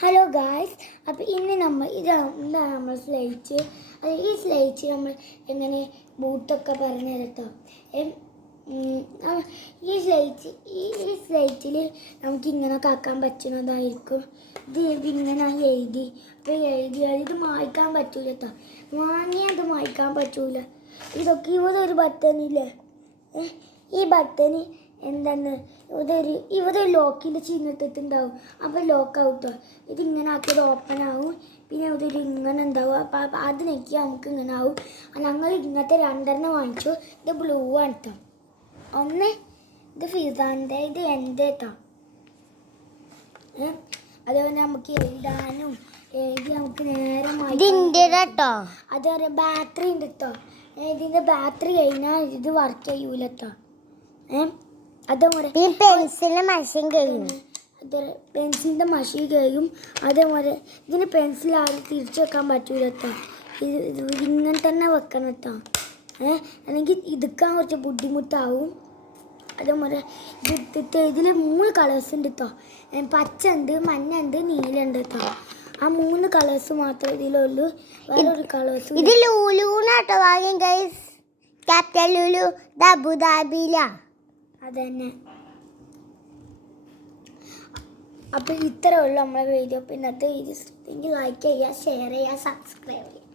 Hello guys, അപ്പോൾ ഇന്ന് എന്താണ് നമ്മൾ സ്ലൈറ്റ്. ഈ സ്ലൈറ്റ് നമ്മൾ എങ്ങനെ ബൂട്ടൊക്കെ പറഞ്ഞു തരട്ടോ. ഈ സ്ലൈറ്റിൽ നമുക്ക് ഇങ്ങനെയൊക്കെ ആക്കാൻ പറ്റുന്നതായിരിക്കും. ഇതിങ്ങനെ എഴുതിയാൽ ഇത് മായ്ക്കാൻ പറ്റൂല കേട്ടോ. വാങ്ങിയാൽ അത് മായ്ക്കാൻ പറ്റൂല. ഇതൊക്കെ ഇവിടെ ഒരു ബട്ടണില്ലേ, ഈ ബട്ടണ് എന്താണ് ഇവിടെ ലോക്കിൻ്റെ ചിഹ്നത്തിട്ടുണ്ടാവും. അപ്പോൾ ലോക്ക് ഔട്ടോ. ഇതിങ്ങനെ ആക്കിയത് ഓപ്പൺ ആവും. പിന്നെ ഇതൊരു ഇങ്ങനെ ഉണ്ടാവും. അപ്പം അത് നെക്കിയാൽ നമുക്ക് ഇങ്ങനെ ആവും. ഞങ്ങൾ ഇങ്ങനത്തെ 2 വാങ്ങിച്ചു. ഇത് ബ്ലൂ ആണ് കേട്ടോ. ഒന്ന് ഇത് ഫിസാൻ്റെ, ഇത് എൻ്റെ കേട്ടോ. അതേപോലെ നമുക്ക് എഴുതാനും എഴുതി നമുക്ക് നേരെ കേട്ടോ. അതേപോലെ ബാറ്ററി ഉണ്ട് കേട്ടോ. ഇതിൻ്റെ ബാറ്ററി കഴിഞ്ഞാൽ ഇത് വർക്ക് ചെയ്യൂല കേട്ടോ. അതേപോലെ പെൻസിലിന്റെ മഷീൻ കഴിയും. പെൻസിലിൻ്റെ മഷി കഴിയും. അതേപോലെ ഇതിന് പെൻസിൽ ആരും തിരിച്ചു വെക്കാൻ പറ്റൂല കേട്ടോ. ഇത് ഇങ്ങനെ തന്നെ വെക്കണം കേട്ടോ. അല്ലെങ്കിൽ ഇതുക്കാൻ കുറച്ച് ബുദ്ധിമുട്ടാവും. അതേപോലെ ഇതിൽ 3 കളേഴ്സ് ഉണ്ട് കേട്ടോ. പച്ച ഉണ്ട്, മഞ്ഞ ഉണ്ട്, നീല ഉണ്ട് കേട്ടോ. ആ 3 കളേഴ്സ് മാത്രമേ ഇതിലുള്ളൂ. വേറൊരു കളേഴ്സ് ഇത് ലൂലൂന്നാട്ടോ വാങ്ങിയ ഗൈസ്. ക്യാപ്റ്റൻ ലൂലു അബുദാബിയിലാ. അതന്നെ. അപ്പോൾ ഇത്രേ ഉള്ളൂ നമ്മളെ വീഡിയോ. പിന്നത്തെ വീഡിയോസ് ലൈക്ക് ചെയ്യുക, ഷെയർ ചെയ്യുക, സബ്സ്ക്രൈബ് ചെയ്യുക.